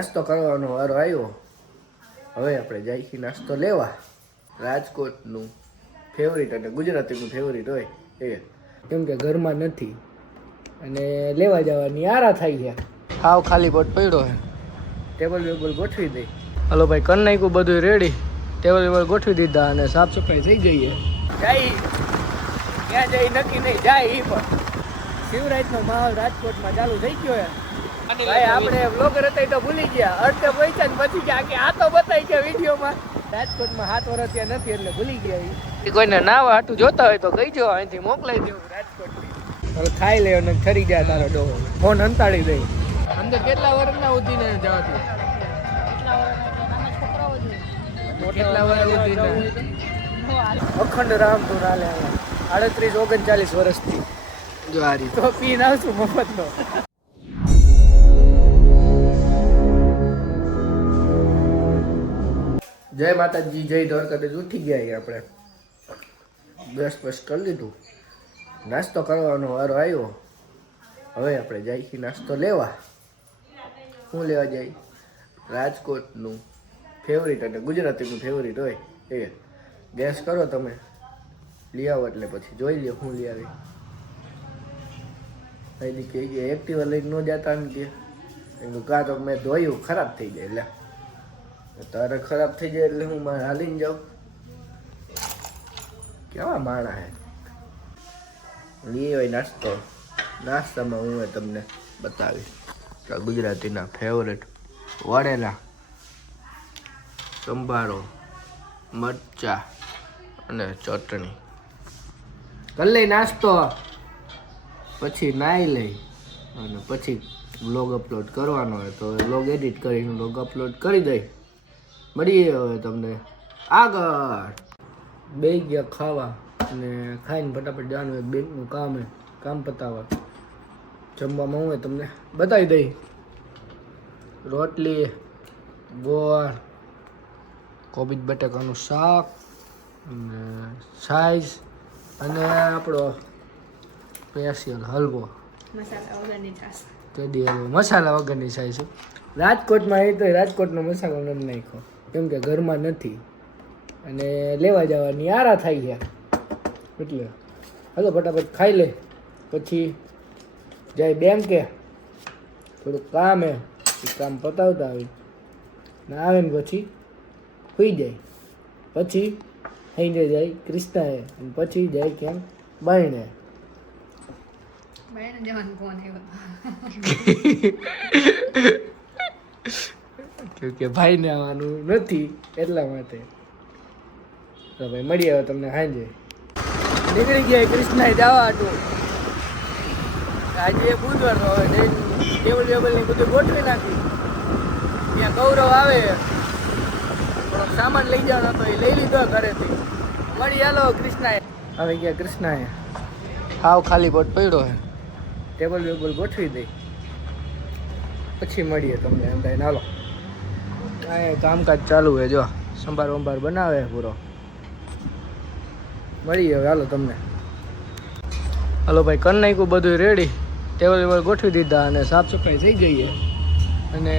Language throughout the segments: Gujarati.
નાસ્તો કરવાનો વારો આવ્યો. હવે આપણે જઈશું નાસ્તો લેવા. રાજકોટનું ફેવરિટ અને ગુજરાતીનું ફેવરિટ હોય એ, કેમ કે ઘરમાં નથી અને લેવા જવાની આરા થઈ ગયા. હાવ ખાલી પોટ પડ્યો છે. ટેબલ વેબલ ગોઠવી દઈ. હલો ભાઈ, કરી નાખ્યું બધું રેડી. ટેબલ વેબલ ગોઠવી દીધા અને સાફ સફાઈ થઈ ગઈ છે. ક્યાં જઈ નક્કી નહીં, જાય એ પણ. શિવરાજનો માહોલ રાજકોટમાં ચાલુ થઈ ગયો છે. ભાઈ આપણે બ્લોગર હતા તો ભૂલી ગયા, અર્થે પૈસા ને પછી ગયા કે આ તો બતાવી ગયા વિડીયોમાં. રાજકોટમાં 7 વર્ષ ત્યાં નથી એટલે ભૂલી ગયા. એ કોઈને નાવા હાટું જોતા હોય તો કહી જો, અહીંથી મોકલાઈ દેવું રાજકોટથી. હવે ખાઈ લે અને ઠરી ગયા તારો ડોહો. ફોન અંતાડી દઈ. અંદર કેટલા વર્ષના ઉધીને જવાથી? કેટલા વર્ષ ઉધીને અખંડ રામ તું રાલે 38-39 વર્ષથી જો આ રીત તો પીને આવશું મફતનો. જય માતાજી, જય દ્વારકાધીશ. ઉઠી ગયા આપણે, બ્રશ બ્રશ કરી લીધું, નાસ્તો કરવાનો વારો આવ્યો. હવે આપણે જઈશું નાસ્તો લેવા. શું લેવા જાય? રાજકોટનું ફેવરિટ અને ગુજરાતીનું ફેવરિટ હોય એ. ગેસ કરો તમે, લઈ આવો એટલે પછી જોઈ લ્યો શું લઈ આવી. એની કે એક્ટિવા લઈને ન જતા ને કે એનું કાં તો મેં ધોયું ખરાબ થઈ જાય. એટલે તારે ખરાબ થઈ જાય એટલે હું મારે હાલીને જાઉં. કેવા માણા હે. લઈ હોય નાસ્તો. નાસ્તામાં હું તમને બતાવીશ ગુજરાતીના ફેવરેટ વડેલા, સંભારો, મરચા અને ચટણી. કરી લઈ નાસ્તો, પછી નાહી લઈ અને પછી વ્લોગ અપલોડ કરવાનો હોય તો વ્લોગ એડિટ કરીને વ્લોગ અપલોડ કરી દઈ. મળીએ હવે તમને આગળ. બે ગયા ખાવા અને ખાઈને ફટાફટ જવાનું હોય બેંકનું કામ હોય, કામ પતાવવા. જમવામાં હું તમને બતાવી દઈ. રોટલી, ગોળ, કોબીજ બટાકાનું શાક અને છાશ અને આપણો સ્પેશિયલ હલવો. કદી હલવો મસાલા વગરની છાશ. રાજકોટમાં એ તો રાજકોટનો મસાલો નથી નાખ્યો કેમ કે ઘરમાં નથી અને લેવા જવાની આરા થઈ ગયા એટલે હાલો ફટાફટ ખાઈ લે, પછી જાય બેંકે. થોડુંક કામ હે, એ કામ પતાવતા આવી ને આવે ને પછી સુઈ જાય. પછી અહીં જાય ક્રિષ્નાએ અને પછી જાય ક્યાંક બાયણે. કે ભાઈને આવવાનું નથી એટલા માટે. તો ભાઈ મળી આવે તમને સાંજે. નીકળી ગયા કૃષ્ણાએ જવા હતું. આજે બુધવાર તો હવે ટેબલ વેબલ ને બધું ગોઠવી નાખ્યું. ત્યાં ગૌરવ આવે, થોડોક સામાન લઈ જવાનો હતો એ લઈ લીધો ઘરેથી. મળી હાલો કૃષ્ણાએ. આવી ગયા કૃષ્ણાએ. હાવ ખાલી પોટ પડ્યો છે. ટેબલ વેબલ ગોઠવી દઈ, પછી મળીએ તમને એમ થાય. હાલો અહીંયા કામકાજ ચાલુ છે. જો સંભાર વંભાર બનાવે પૂરો. મળીએ હવે હાલો તમને. હલો ભાઈ, કરી નાખ્યું બધું રેડી. ટેબલ વેબલ ગોઠવી દીધા અને સાફ સફાઈ થઈ ગઈ છે. અને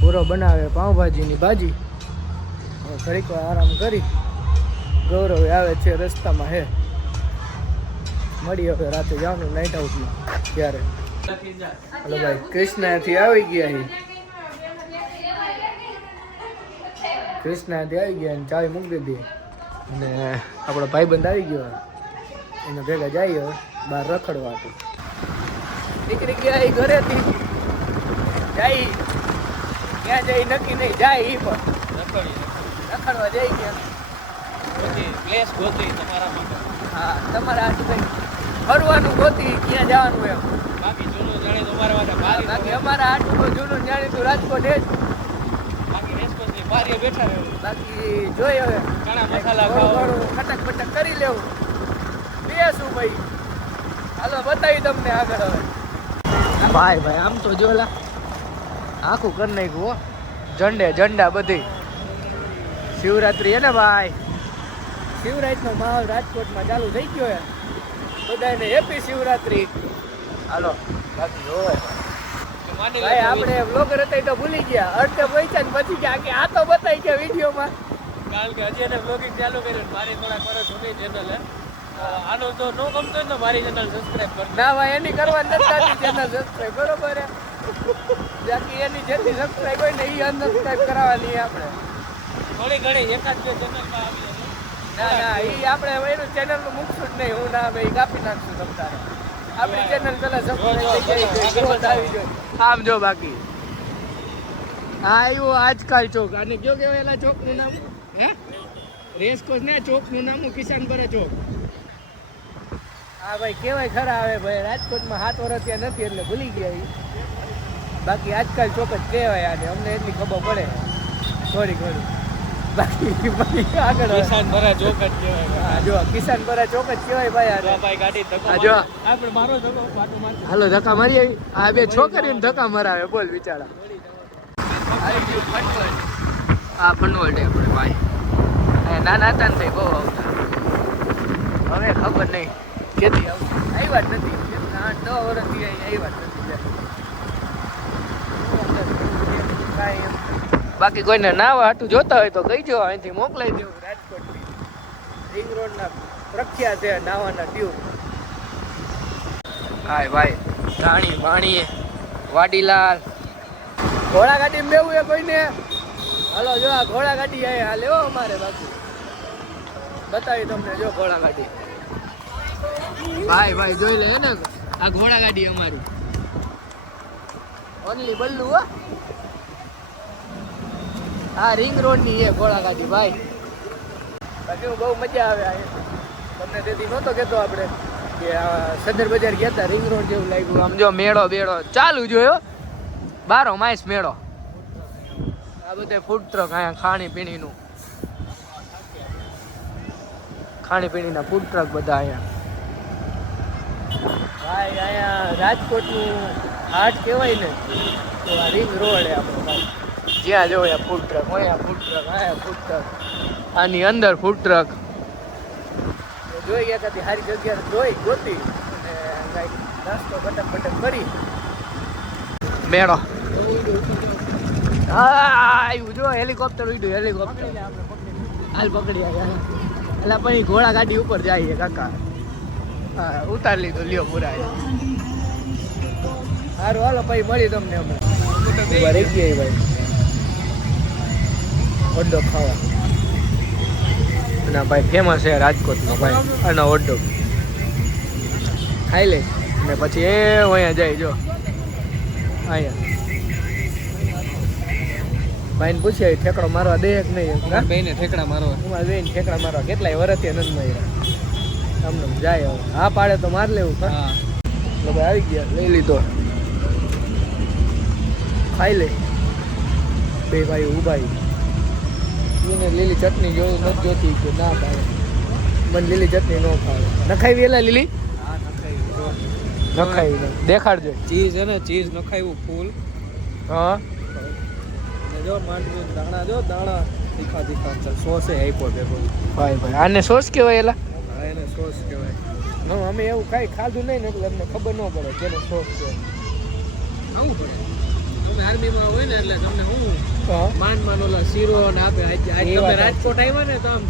પૂરો બનાવે પાઉંભાજીની ભાજી. ઘડીક વાર આરામ કરી. ગૌરવ આવે છે રસ્તામાં હે. મળીએ હવે રાતે જવાનું નાઇટ આઉટમાં ત્યારે. હલો ભાઈ, કૃષ્ણાથી આવી ગયા. કૃષ્ણાથી આવી ગયા અને ચાવી મૂકી દીધી. અને આપણો ભાઈબંધ આવી ગયો, એને ભેગા જઈએ બહાર રખડવા હતું. નીકળી ગયા એ ઘરેથી. જાય ક્યાં જઈ નક્કી નહીં, જાય એ પણ રખડવા જઈ ગયા. હા, તમારા હાથ કંઈ ફરવાનું ગોતી ક્યાં જવાનું એમ. બાકી અમારા હાટું તો જૂનું જાણીતું રાજકોટ એ જ. બાકી જોઈ હવે ચણા મસાલા ખટક બટક કરી લેવું. બેસું ભાઈ. હાલો બતાવી તમને આગળ હવે. ભાઈ આમ તો જોલા આખું કરી નાખ્યું. ઝંડા બધી. શિવરાત્રી હે ને ભાઈ. શિવરાજનો માહોલ રાજકોટમાં ચાલુ થઈ ગયો છે. બધાને હેપી શિવરાત્રી. હાલો બાકી હોય માની ભાઈ આપણે બ્લોગર હતા એ તો ભૂલી ગયા અડધે પૈસા ને પછી ગયા કે આ તો બતાવી ગયા વિડીયોમાં. કારણ કે હજી એને બ્લોગિંગ ચાલુ કર્યું મારી થોડાક વર્ષ જૂની ચેનલ હે આનો તો નો ગમતો હોય ને મારી ચેનલ સબસ્ક્રાઇબ કર. ના ભાઈ એની કરવા નથી ચેનલ સબસ્ક્રાઇબ બરોબર હે. બાકી એની જેટલી સબસ્ક્રાઇબ હોય ને એ અનસબસ્ક્રાઇબ કરાવવાની આપણે. થોડી ઘણી એકાદ બે ચેનલમાં આવી ના ના એ આપણે એનું ચેનલનું મૂકશું જ નહીં. હું ના ભાઈ કાપી નાખશું તમતારે. આપણી ચેનલ પેલા સબસ્ક્રાઇબ થઈ જાય ગ્રોથ આવી જાય આમ જો. બાકી હા આવ્યો આજકાલ ચોક. આને કયો કહેવાય એલા ચોકનું નામ? હે રેસકોર્સ ને ચોકનું નામ કિસાનપરા ચોક. હા ભાઈ કેવાય ખરા આવે ભાઈ રાજકોટમાં 7 વર્ષ ત્યાં નથી એટલે ભૂલી ગયા ઈ. બાકી આજકાલ ચોક જ કહેવાય આને. અમને એટલી ખબર પડે થોડી ઘણી. બાકી ભાઈ આગળ કિસાનપરા ચોક જ કહેવાય. હા જો કિસાનપરા ચોક જ કહેવાય ભાઈ આને. ભાઈ ગાડી ધક્કો હા જો આપણે મારો ધક્કો પાટો માર. હાલો ધક્કા મારી આવી. આ બે છોકરીઓને ધક્કા મરાવે બોલ બિચારા. હા ફંડવલ ડે આપણે ભાઈ નાના હતા ને બહુ આવતા. હવે ખબર નહીં કેતી આવ્યા જ નથી. 8-9 વર્ષથી આવ્યા જ નથી. બાકી કોઈને નાવા હાટું જોતા હોય તો કહી જો અહીંથી મોકલાઈ દેવું. રાજકોટથી રિંગ રોડના પ્રખ્યાત છે નાવાના ટ્યુબ. હાય ભાઈ ધાણી પાણી વાડીલાલ ઘોડા ગાડી બેવું એ કોઈને. હાલો જો આ ઘોડા ગાડી આ હાલે હો અમારે. બાકી બતાવી તમને જો ઘોડા ગાડી. ભાઈ ભાઈ જોઈ લે ને આ ઘોડા ગાડી અમારું ઓનલી બલ્લુ હો. આ રિંગ રોડ ની એ ઘોડા ગાડી ભાઈ. બાકી બહુ મજા આવે આ. તમને તેથી નહોતો કહેતો આપણે કે સદર બજાર ગયા હતા. રિંગ રોડ જેવું લાગ્યું. આમ જો મેળો બેળો ચાલુ જોયો 12 માસ મેળો. આ બધે ફૂડ ટ્રક અહીંયા ખાણીપીણીનું ખાણીપીણીના ફૂડ ટ્રક બધા અહીંયા. ભાઈ અહીંયા રાજકોટનું હાટ કહેવાય ને તો આ રિંગ રોડ હે આપણો ભાઈ. જ્યાં જો અહીંયા ફૂડ ટ્રક અહીંયા ફૂડ ટ્રક અહીંયા ફૂડ ટ્રક આની અંદર ફૂડ ટ્રક જોઈ ગયા ત્યાંથી સારી જગ્યા જોઈ ગોતી અને કાંઈક નાસ્તો બટક બટક કરી મેળો. હા આવ્યું જો હેલિકોપ્ટર ઉડ્યું હેલિકોપ્ટર. હાલ પકડી આવ્યા એટલે પછી ઘોડા ગાડી ઉપર જાય કાકા. હા ઉતાર લીધું લ્યો પૂરા. સારું હાલો પછી મળી તમને અમે રહી ગયા ભાઈ ઓડો ખાવા. અને ભાઈ ફેમસ છે રાજકોટમાં ભાઈ આનો ઓડો ખાઈ લે ને પછી એ અહીંયા જાય જો અહીંયા ભાઈને પૂછ્યા ઠેકડો મારવા દે કે નહીં. બેને ઠેકડા મારવા અમારે બેન ઠેકડા મારવા કેટલાય વર્ષથી નથી માર્યા. અમને જાય હવે હા પાડે તો માર લેવું. હા એટલે ભાઈ આવી ગયા લઈ લીધો. ખાઈ લે બે ભાઈ ઉભા. એને લીલી ચટણી જોઈ નથી જોતી કે ના ભાવે. મને લીલી ચટણી ન ખાવે. નખાવી વેલા લીલી નખાવી ને દેખાડજો. ચીઝ હે ને ચીઝ નખાયું ફૂલ. હા જો માંડવી દાણા જો દાણા તીખા તીખા સોસ એ આપ્યો ભેગો. ભાઈ ભાઈ આને સોસ કહેવાય એલા. હા એને સોસ કહેવાય. no અમે એવું કાંઈ ખાધું નહીં ને એટલે અમને ખબર ન પડે કેનો સોસ છે. આવું પડે તમે આર્મીમાં હોય ને એટલે તમને હું હા માન ઓલા શીરો ને આપે. આજ તમે રાજકોટ આવ્યા ને તો આમ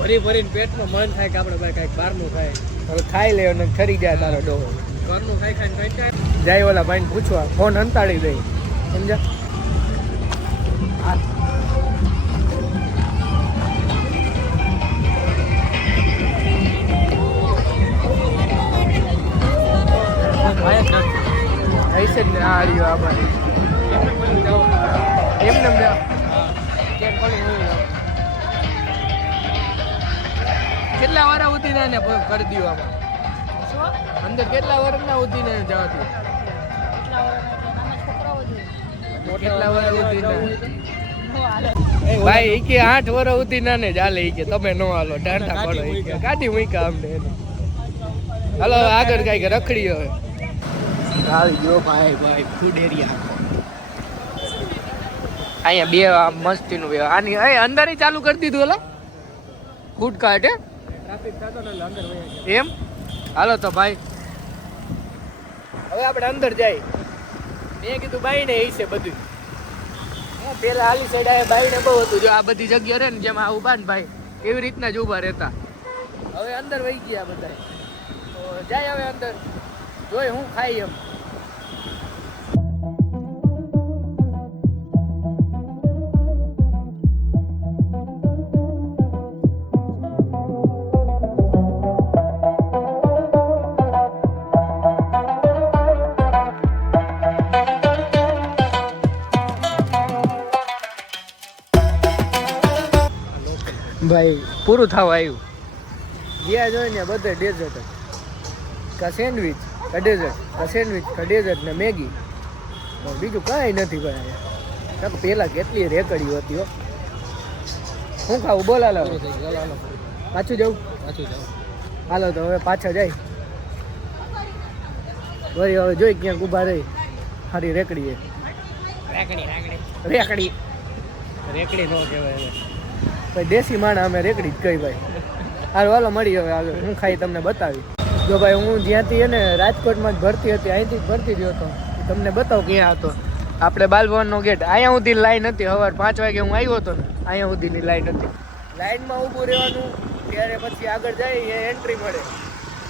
ભરી ભરીને પેટમાં મન થાય કે આપણે ભાઈ કાંઈક બહારનું ખાય. હવે ખાઈ લે અને ખરી જાય તારો ડોહો. ઘરનું ખાઈ ખાઈને કંઈ જાય ઓલા ભાઈને પૂછવા ફોન અંતાડી દઈ સમજા. ऐसे જ ને આ રહ્યો આ ભાઈ એમને કેટલા વાર ઉતીને એને કરી દઉં આમાં અંદર કેટલા વર્ષના ઉતીને જવાથી કેટલા વાર ઉતીને ભાઈ ઈ કે 8 વર્ષ ઉતીને ને ચાલે ઈ કે તમે નો હાલો ટાટા પડો ઈ કે કાઢી મૂક્યા અમને એને. હાલો આગળ કાંઈક રખડી હવે આવી ગયો ભાઈ ભાઈ ફૂડ એરિયા. અહીંયા બે મસ્તીનું બે આની અંદર ચાલુ કરી દીધું ઓલા ફૂડ કાર્ટ ટ્રાફિક થતો ને અંદર વયા એમ. હાલો તો ભાઈ હવે આપણે અંદર જાય. મેં કીધું બાઈને એ છે બધું. હું પેલા આલી સાઈડ આયા બાઈને બહુ હતું. જો આ બધી જગ્યા રહે ને જેમ આ ઉભા ને ભાઈ એવી રીતના જ ઊભા રહેતા. હવે અંદર વહી ગયા બધા. તો જાય હવે અંદર જોઈ હું ખાઈ એમ. ભાઈ પૂરું થવા આવ્યું. જ્યાં જોઈ ને બધે ડેઝર્ટ કા સેન્ડવિચ કા ડેઝર્ટ કા સેન્ડવિચ કા ડેઝર્ટ ને મેગી, બીજું કાંઈ નથી ભાઈ અહીંયા. પહેલાં કેટલી રેકડીઓ હતી હો. શું ખાવું બોલ? હાલો પાછું જવું? હાલો તો હવે પાછા જાય. વળી હવે જોઈ ક્યાંક ઊભા રહી સારી રેકડી. રેકડી નો કહેવાય ભાઈ, દેશી માણા અમે રેકડી જ કહી ભાઈ. હાલ વાલો મળી હવે આગળ હું ખાઈ તમને બતાવી. જો ભાઈ હું જ્યાંથી એને રાજકોટમાં જ ભરતી હતી અહીંથી જ ભરતી રહ્યો હતો. તમને બતાવું ક્યાં હતો. આપણે બાલભવનનો ગેટ અહીંયા સુધી લાઈન હતી. સવાર 5 વાગે હું આવ્યો હતો ને અહીંયા સુધીની લાઈન હતી. લાઈનમાં ઊભું રહેવાનું. ત્યારે પછી આગળ જાય એ એન્ટ્રી મળે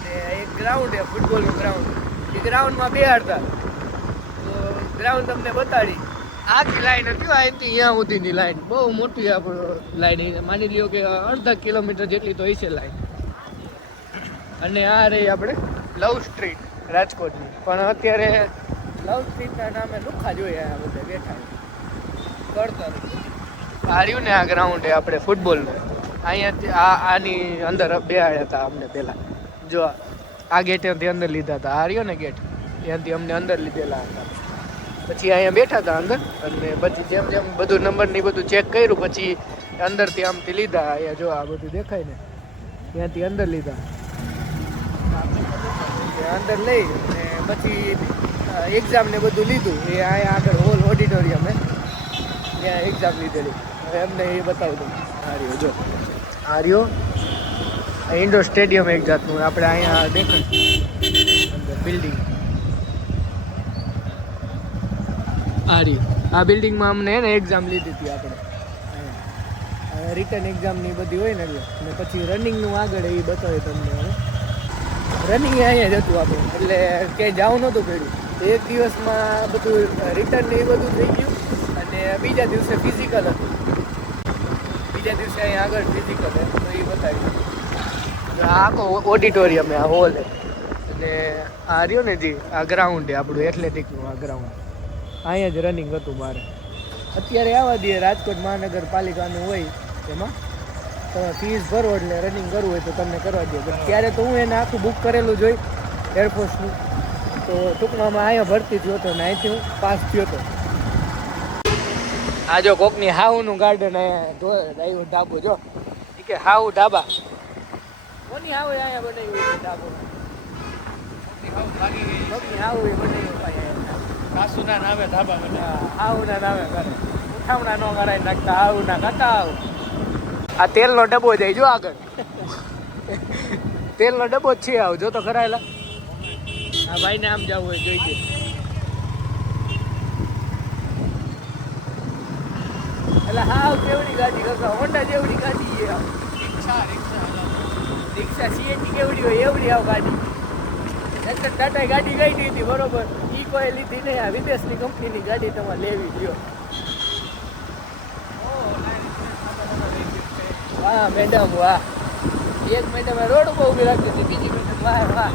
ને એક ગ્રાઉન્ડ છે ફૂટબોલનું ગ્રાઉન્ડ. એ ગ્રાઉન્ડમાં બેહાડતા. તો ગ્રાઉન્ડ તમને બતાડી. આખી લાઈન હતી અહીંથી અહીંયા સુધીની લાઈન. બહુ મોટી આપણું લાઈન. માની લ્યો કે અડધા કિલોમીટર જેટલી તો હશે લાઈન. અને આ રહી આપણે લવ સ્ટ્રીટ રાજકોટની. પણ અત્યારે લવ સ્ટ્રીટના નામે લુખા જોઈએ આ બધા બેઠા કરતા. આ રહ્યું ને આ ગ્રાઉન્ડ છે આપણે ફૂટબોલનું. અહીંયાથી આની અંદર બેહાડ્યા હતા અમને પહેલાં. જો આ ગેટ ત્યાંથી અંદર લીધા હતા. આ રહ્યો ને ગેટ ત્યાંથી અમને અંદર લીધેલા હતા. પછી અહીંયા બેઠા હતા અંદર. અને પછી જેમ જેમ બધું નંબર ની બધું ચેક કર્યું પછી અંદરથી આમથી લીધા. અહીંયા જો આ બધું દેખાય ને ત્યાંથી અંદર લીધા. અંદર લઈ ને પછી એક્ઝામ ને બધું લીધું. એ અહીંયા આગળ હોલ ઓડિટોરિયમ ત્યાં એક્ઝામ લીધેલી. હવે એમને એ બતાવું દઉં. હાર્યો જો હાર્યો ઇન્ડોર સ્ટેડિયમ એક જાતનું. આપણે અહીંયા દેખાય બિલ્ડિંગ. આ બિલ્ડિંગમાં અમને ને એક્ઝામ લીધી હતી આપણે. રિટર્ન એક્ઝામની બધી હોય ને એટલે. અને પછી રનિંગનું આગળ એ બતાવે તમને. હવે રનિંગ અહીંયા જ હતું આપણું. એટલે ક્યાંય જવું નહોતું પડ્યું. એક દિવસમાં બધું રિટર્ન ને એ બધું થઈ ગયું. અને બીજા દિવસે ફિઝિકલ હતું. બીજા દિવસે અહીંયા આગળ ફિઝિકલ તો એ બતાવ્યું. આખો ઓડિટોરિયમ આ હોલ. અને આ રહ્યો ને જી આ ગ્રાઉન્ડ છે આપણું એથ્લેટિકનું. આ ગ્રાઉન્ડ અહીંયા જ રનિંગ હતું મારે. અત્યારે આવવા દઈએ રાજકોટ મહાનગરપાલિકાનું હોય એમાં તમે ફીસ ભરો એટલે રનિંગ કરવું હોય તો તમને કરવા દે. ત્યારે તો હું એને આખું બુક કરેલું જોઈ એરફોર્સનું. તો ટૂંકમાં અહીંયા ભરતી થયો હતો ને અહીંથી હું પાસ થયો હતો. આ જો કોકની હાઉનું ગાર્ડન અહીંયા ઢાબો જો કે હાઉ ઢાબા. કોની હાઉ અહીંયા બનાવ્યું છે ઢાબો? કોકની હાઉ એ બનાવ્યું સાસુના નામે ધાબા બનાવ્યા. હાઉના નામે કરે. ઉઠામણા ન કરાય નાખતા હાઉના કાકા. આ તેલનો ડબ્બો જાય જો આગળ. તેલનો ડબ્બો જ છે. આવ જો તો કરાયેલા. આ ભાઈને આમ જવું હોય જોઈ દે. એટલે હાવ કેવડી ગાડી કાકા. હોન્ડા જેવડી ગાડી છે. રિક્ષા સીએનજી કેવડી હોય એવડી આવ ગાડી. ટાટા ગાડી ગઈ હતી બરોબર. ઈ કોઈ લીધી નહીં. આ વિદેશની કંપનીની ગાડી તમારે લેવી લ્યો. વાહ મેડમ વાહ. એક મેડમ રોડ ઉપર ઊભી રાખી હતી. બીજી મેડમ વાહ વાહ.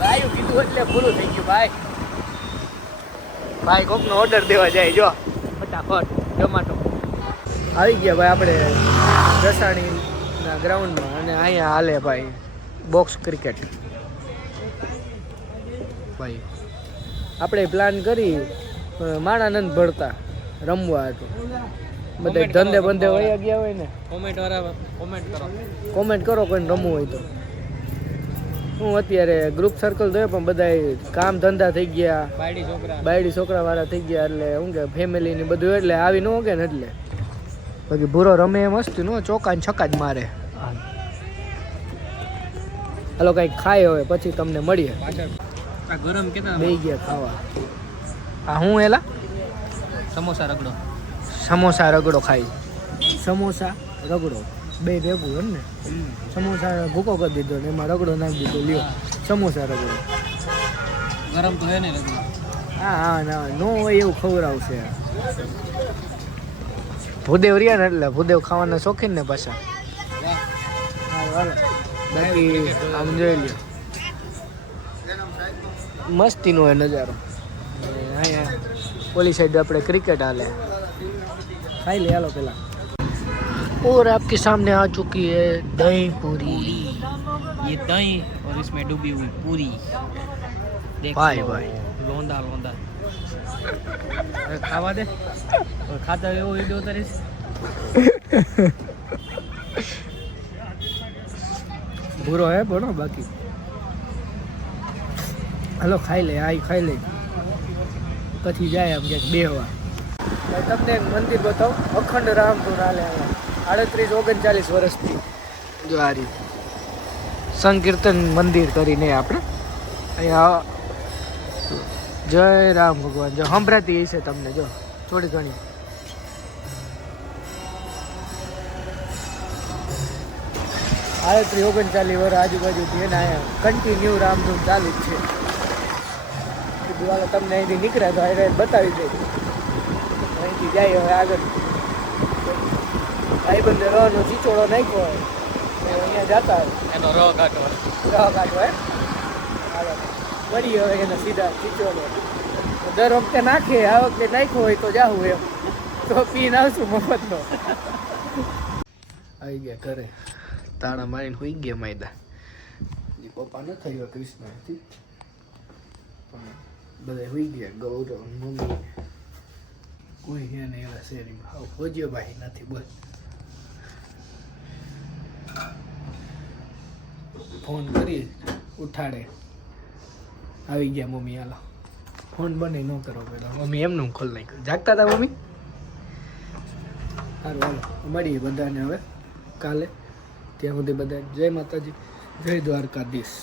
ભાઈ કીધું એટલે પૂરું થઈ ગયું ભાઈ. ભાઈ કોકનો ઓર્ડર દેવા જાય જો ફટાફટ ટમાટો. આવી ગયા ભાઈ આપણે દસાણીના ગ્રાઉન્ડમાં. અને અહીંયા હાલે ભાઈ બોક્સ ક્રિકેટ. ભાઈ આપણે પ્લાન કરી માણાનંદ ભળતા રમવા હતું. બધા ધંધે બંધે વયા ગયા હોય ને. કોમેન્ટ કરો કોઈને રમવું હોય તો. હું અત્યારે ગ્રુપ સર્કલ થયો પણ બધા કામ ધંધા થઈ ગયા. બાયડી છોકરા વાળા થઈ ગયા. એટલે શું કે ફેમિલી ને બધું એટલે આવી ન કે ને એટલે બાકી ભૂરો રમે એમ મસ્તી નો ચોકા ને છક્કા જ મારે. હાલો કંઈક ખાય હવે પછી તમને મળીએ. આ ગરમ કેતા બે ગયા ખાવા. આ હું એલા સમોસા રગડો. સમોસા રગડો ખાઈ. સમોસા રગડો બે ભેગું એમ ને. સમોસા ભૂકો કરી દીધો ને એમાં રગડો નાખી દીધો. લ્યો સમોસા રગડો. ગરમ તો હે ને રગડો. હા ના નો હોય એવું ખવડાવશે. ભૂદેવ રહ્યા ને એટલે ભૂદેવ ખાવાના શોખીન ને પાછા. બાકી આમ જોઈ લ્યો મસ્તીનો હોય નજારો. અહીંયા ઓલી સાઈડ આપણે ક્રિકેટ હાલે. ખાઈ લે હાલો પેલા. और आपके सामने आ चुकी है दही पूरी. ये दही और इसमें डूबी हुई पूरी. भाई भाई लोंदा लोंदा खावा दे और खाता एवो वीडियो उतारीશ. बुरो है बोलो बाकी. હાલો ખાઈ લે. આ ખાઈ લે પછી જાય આમ ક્યાંક બેહવા. તમને એક મંદિર બતાવું. અખંડ રામધૂન હાલે 38-39 વર્ષથી. જો આ રીતે સંકીર્તન મંદિર કરીને આપણે અહીંયા જય રામ ભગવાન જો સંભળાતી હશે તમને. જો થોડી ઘણી 38-39 વર્ષ આજુબાજુથી એને અહીંયા કન્ટિન્યુ રામધૂન ચાલુ જ છે. કીધું તમને અહીંથી નીકળ્યા તો અહીં બતાવી દે. અહીંથી જાય હવે આગળ. ભાઈબંધે રનો ચીચોડો નાખ્યો હોય અહીંયા જતા હોય એનો રો કાઢો. હે હાલો મળી હવે એને સીધા ચીચોડો. દર વખતે નાખે આ વખતે નાખ્યો હોય તો જાવું એમ તો પીને આવશું મફતનો. આવી ગયા ઘરે. તાળા મારીને હોઈ ગયા માયદા. પપ્પા ન થયો કૃષ્ણથી પણ બધા હોઈ ગયા. ગૌરવ મમ્મી કોઈ છે ને એવા શેરીમાં આવું ફોજ્યો ભાઈ નથી. બસ ફોન કરી ઉઠાડે આવી ગયા મમ્મી. હાલો ફોન બને ન કરો પેલા. મમ્મી એમનું ખોલ નાખ્યું. જાગતા હતા મમ્મી. સારું હાલો મળીએ બધાને હવે કાલે. ત્યાં સુધી બધા જય માતાજી જય દ્વારકાધીશ.